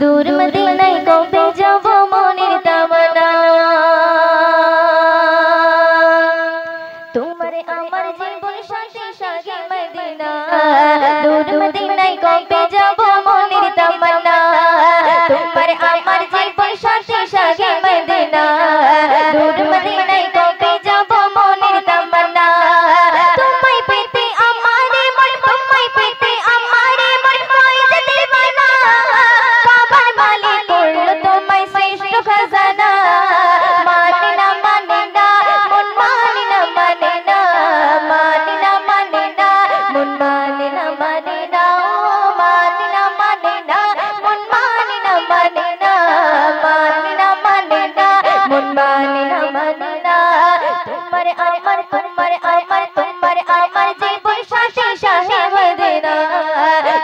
दूर मदीनाय कबे যাব মনের তামান্না তোমারে আমার জীবন সাথী সাথী মদিনা दूर मदीनाय कबे যাব মনের তামান্না তোমারে আমার জীবন সাথী সাথী মদিনা दूर मदीनाय कबे যাব মনের তামান্না তোমায় পেতে আমারে মন তোমায় পেতে আমারে মন হয় যে দিবানা কাবার মালিক করলো তোমায় শ্রেষ্ঠ খাজানা মানে না মন মানে না মানে না মন মানে না ও মানে না মন মানে না মানে না মন মানে না তোমারে আমার তোমারে আমার জীবন সাথী সাথী মদিনা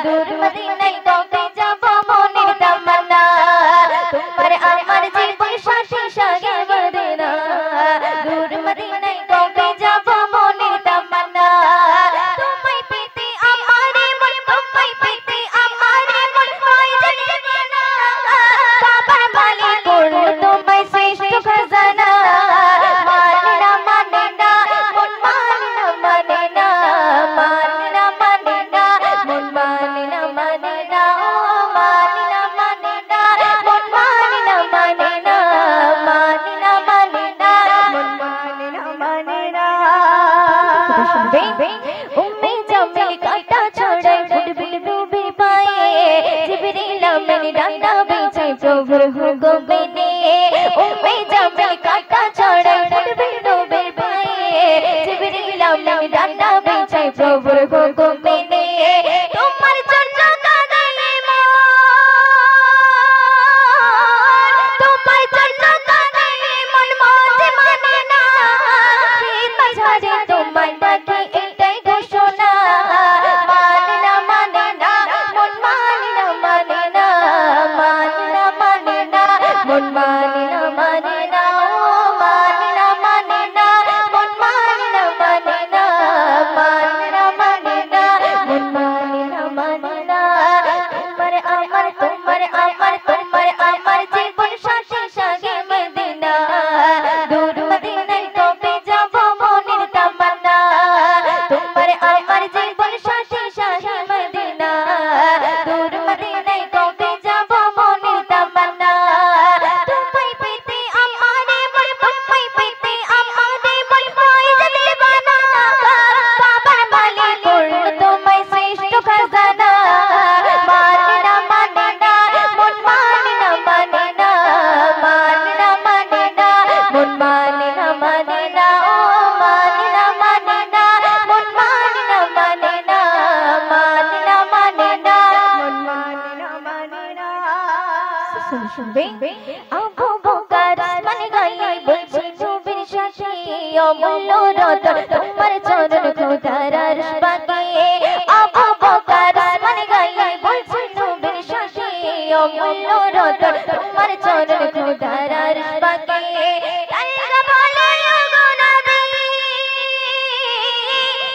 दूर मदीनाय कबे যাব মনের তামান্না তোমারে আমার জীবন সাথী সাথী মদিনা दूर मदीनाय कबे যাব মনের তামান্না তোমায় পেতে আমারে মন তোমায় পেতে আমারে মন হয় যে দিবানা কাবার মালিক করলো তোমায় শ্রেষ্ঠ খাজানা মানে না মন মানে না মানে না মন মানে না ও মানে না মন মানে না মন মানে না শুনবে উম্মে জামিল কাটা ছড়াই ফুটবিল ডুবির পায়ে জিবরিল আমিন ডান্ডা বিছাই প্রভুর হুকুমে নিয়ে উম্মে জামিল কাটা ছড়াই ফুটবিল ডুবির পায়ে জিবরিল আমিন ডান্ডা বিছাই প্রভুর হুকুমে নিয়ে তোমার জন্য কাঁদে মন তোমার জন্য কাঁদে মন মাঝে মানে না এই মাঝারে তোমায় ডাকি এটাই ঘোষণা মানে না মন মানে না মন মানে না ও মানে না মন মানে না মন মানে না তোমারে আমার জীবন সাথী সাথী মদিনা दूर मदीनाय कबे যাব মনের তামান্না তোমারে আমার জীবন সাথী সাথী মদিনা दूर मदीनाय कबे যাব মনের তামান্না তোমায় পেতে আমারে মন তোমায় পেতে আমারে মন হয় যে দিবানা কাবার মালিক করলো তোমায় শ্রেষ্ঠ খাজানা মানে না মন মানে না মন মানে না ও মানে না মন মানে না শুনবে আবু বকর মানে গাইলে বলছি নবীর সাথে অমূল্য রতন তোমার চরণ খোদার আরশ পাকে আবু বকর মানে গাইলে বলছি নবীর সাথে অমূল্য রতন তোমার চরণ খোদার আরশ পাকে তালগা বলে ওগো নবী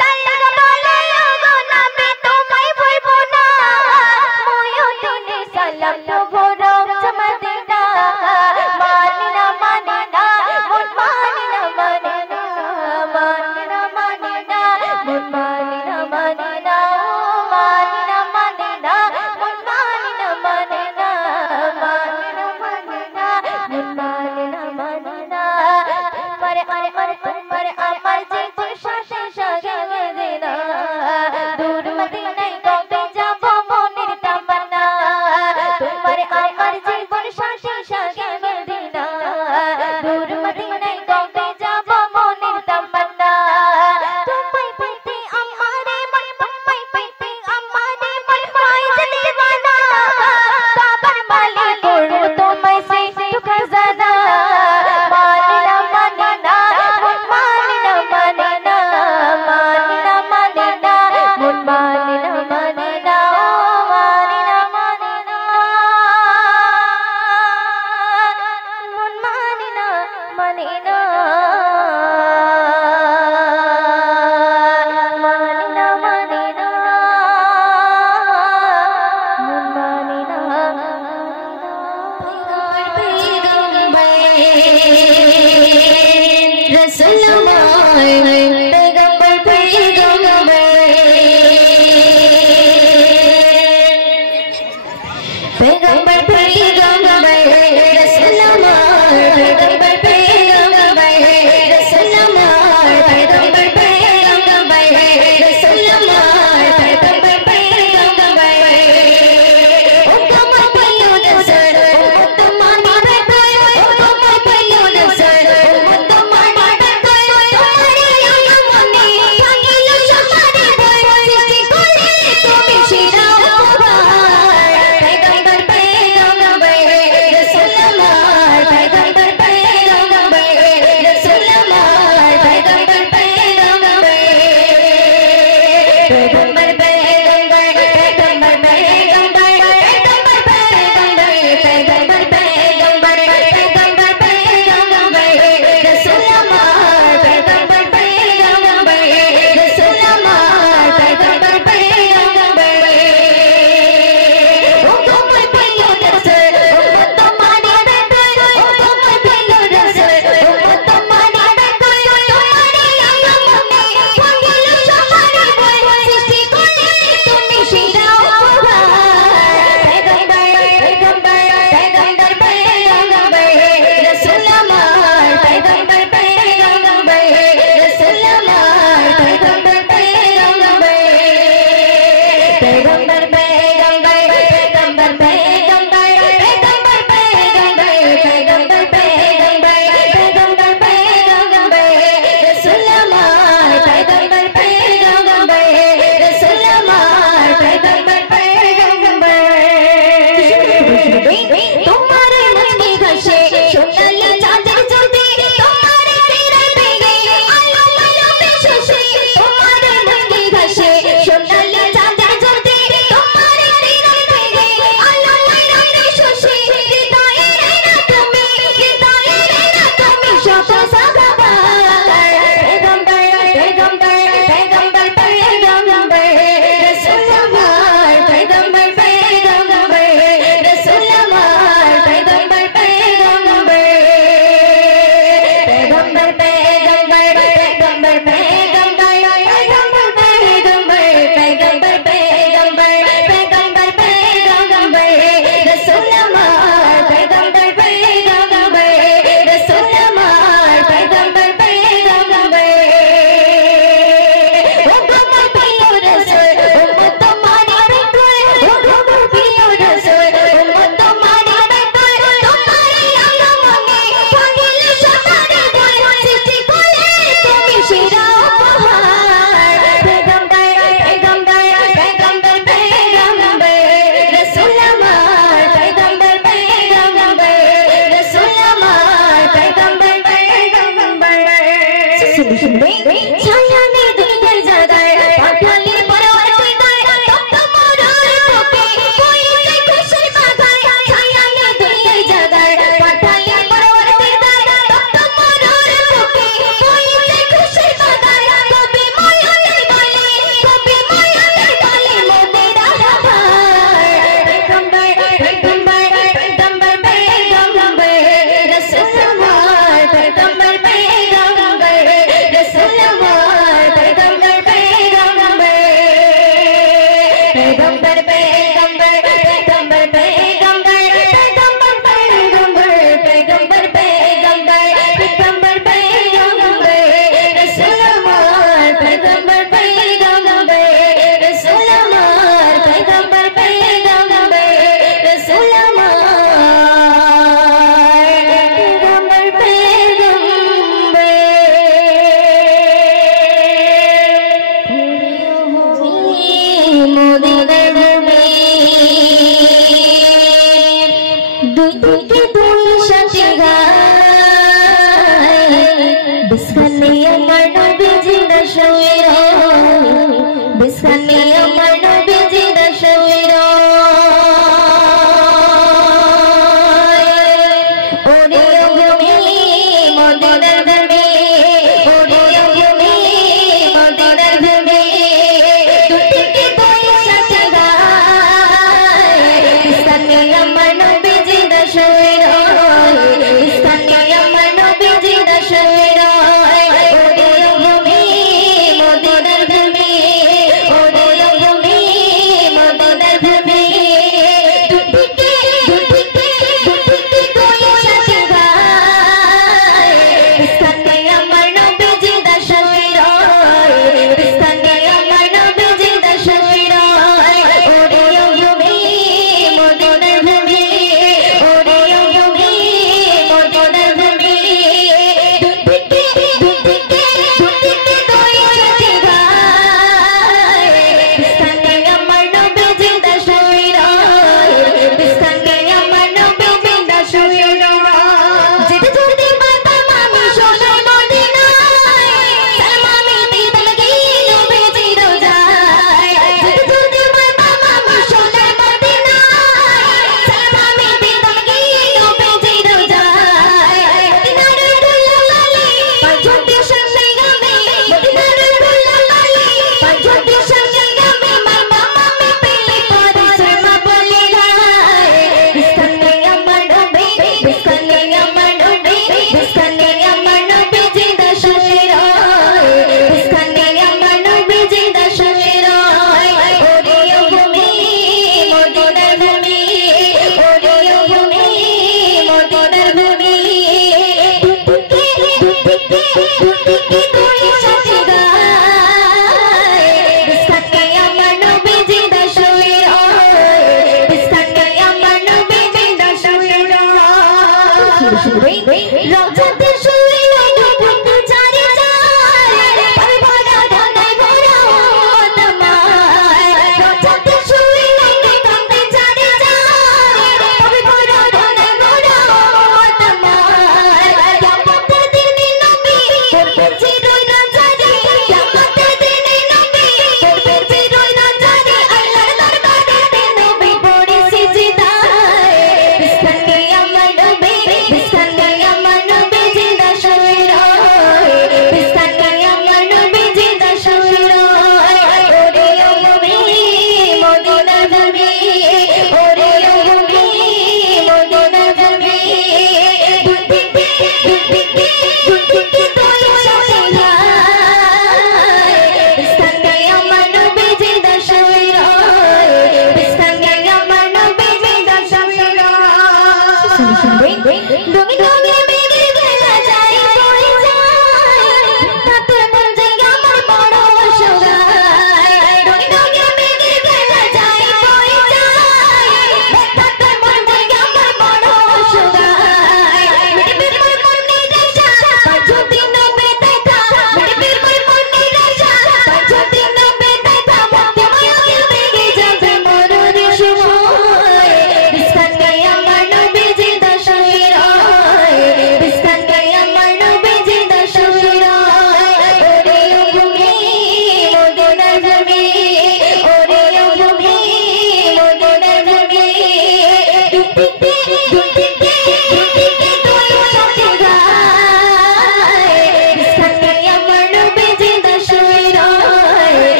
তালগা বলে ওগো নবী তোমায় ভুলবো না মুয়ুদ্দিনে সালাম প্রভুর মদিনা মানে না মন মানে না মন মানে না ও মানে না মন মানে না মন মানে না তোমারে আমার জীবন সাথী সাথী মদিনা दूर मदीनाय कबे যাব মনের তামান্না তোমারে আমার জীবন সাথী সাথী মদিনা दूर मदीनाय कबे যাব মনের তামান্না তোমায় পেতে আমারে মন তোমায় পেতে আমারে মন হয় যে দিবানা কাবার মালিক করলো তোমায় শ্রেষ্ঠ খাজানা মানে না মন মানে না মন মানে না ও মানে না रसूल हमारे पैगंबर पैगंबर पैगंबर पैगंबर रसूल हमारे पैगंबर पैगंबर रसूल हमारे पैगंबर पैगंबर रसूल हमारे पैगंबर पैगंबर ओ कमर पल्लू नजर ओ तुम्हारी बेटे ओ कमर पल्लू नजर ओ तुम्हारी बेटे तुम्हारी आंखों में पागल शमारे सिटी कोले तुम शिरा पैगंबर पैगंबर रसूल हमारे पैगंबर पैगंबर रसूल हमारे पैगंबर पैगंबर पैगंबर पैगंबर पैगंबर पैगंबर पैगंबर पैगंबर पैगंबर पैगंबर रसूल हमारे पैगंबर पैगंबर रसूल हमारे पैगंबर पैगंबर ओ कमर पल्लू नजर ओ तुम्हारी बेटे ओ कमर पल्लू नजर ओ तुम्हारी बेटे तुम्हारी आंखों में पागल शमारे सिटी कोले तुम शिरा पैगंबर पैगंबर पैगंबर पैगंबर रसूल हमारे पैगंबर पैगंबर रसूल हमारे पैगंबर पैगंबर पैगंबर पैगंबर पैगंबर पैगंबर पैगंबर पैगंबर पैगंबर पैगंबर पैगंबर रसूल हमारे पैगंबर पैगंबर रसूल हमारे पैगंबर पैगंबर तुम्हारे मजनी घसे सोनाली चादर चलती तुम्हारे सिर पे आलो आलो में शशि तुम्हारे मजनी घसे सोनाली चादर चलती तुम्हारे सिर पे आलो आलो में शशि गिरदाए रहना तुम्हें शोक सगबा पैगंबर पैगंबर पैगंबर पैगंबर रसूल हमारे पैगंबर पैगंबर रसूल हमारे पैगंबर पैगंबर पैगंबर पैगंबर पैगंबर पैगंबर पैगंबर पैगंबर पैगंबर पैगंबर पैगंबर रसूल हमारे पैगंबर पैगंबर रसूल हमारे पैगंबर पैगंबर ओ कमर पल्लू नजर ओ तुम्हारी बेटे ओ कमर पल्लू नजर ओ तुम्हारी बेटे तुम्हारी आंखों में पागल शमारे सिटी कोले तुम शिरा पैगंबर पैगंबर पैगंबर पैगंबर रसूल हमारे पैगंबर पैगंबर रसूल हमारे पैगंबर पैगंबर छाया ने दुनिया जगाए पाठाली परवार सितारा तब मोर पे कोई से खुशी बाधाए छाया ने दुनिया जगाए पाठाली परवार सितारा तब मोर पे कोई से खुशी बाधाए कभी माया नहीं डाले मोतेरा पैगंबर पैगंबर पैगंबर पैगंबर रसूल हमारे पैगंबर पैगंबर रसूल हमारे पैगंबर पैगंबर पैगंबर पैगंबर पैगंबर पैगंबर पैगंबर पैगंबर पैगंबर पैगंबर पैगंबर रसूल हमारे पैगंबर पैगंबर रसूल हमारे पैगंबर पैगंबर रसूल हमारे पैगंबर पैगंबर मोदी में দুই সাথে গায় বিস্কানে আমার নবীজি দশমির বিস্কানে আমার নবীজি দশমির ওরে ওগমি মদিনার ভূমি ওরে ওগমি মদিনার ভূমি দুই সাথে গায় বিস্কানে আমার নবীজি দশমির বিস্কানে আমার নবীজি দশমির রওজাতে শুয়ে নবী করতে চারে চারে আমি ভরা ঢাকায় ভরা উম্মত আমার রওজাতে শুয়ে নবী করতে চারে চারে আমি ভরা ঢাকায় ভরা উম্মত আমার কিয়ামতের দিনে নবী করবে চিরই না জারি কিয়ামতের দিনে নবী করবে চিরই না জারি আল্লাহর দরবারে নবী পড়ে সিজদায় বিসমিল্লাহ আমার নবী বিসমিল্লাহ আমার নবী জিন্দা শুয়ে রয় বিসমিল্লাহ আমার নবী জিন্দা শুয়ে রয় ওরে নবী মদিনা নবী ওরে নবী মদিনা নবী দুদিকে তোই সবাই বিসমিল্লাহ আমার নবী জিন্দা শুয়ে রয় বিসমিল্লাহ আমার নবী জিন্দা শুয়ে রয়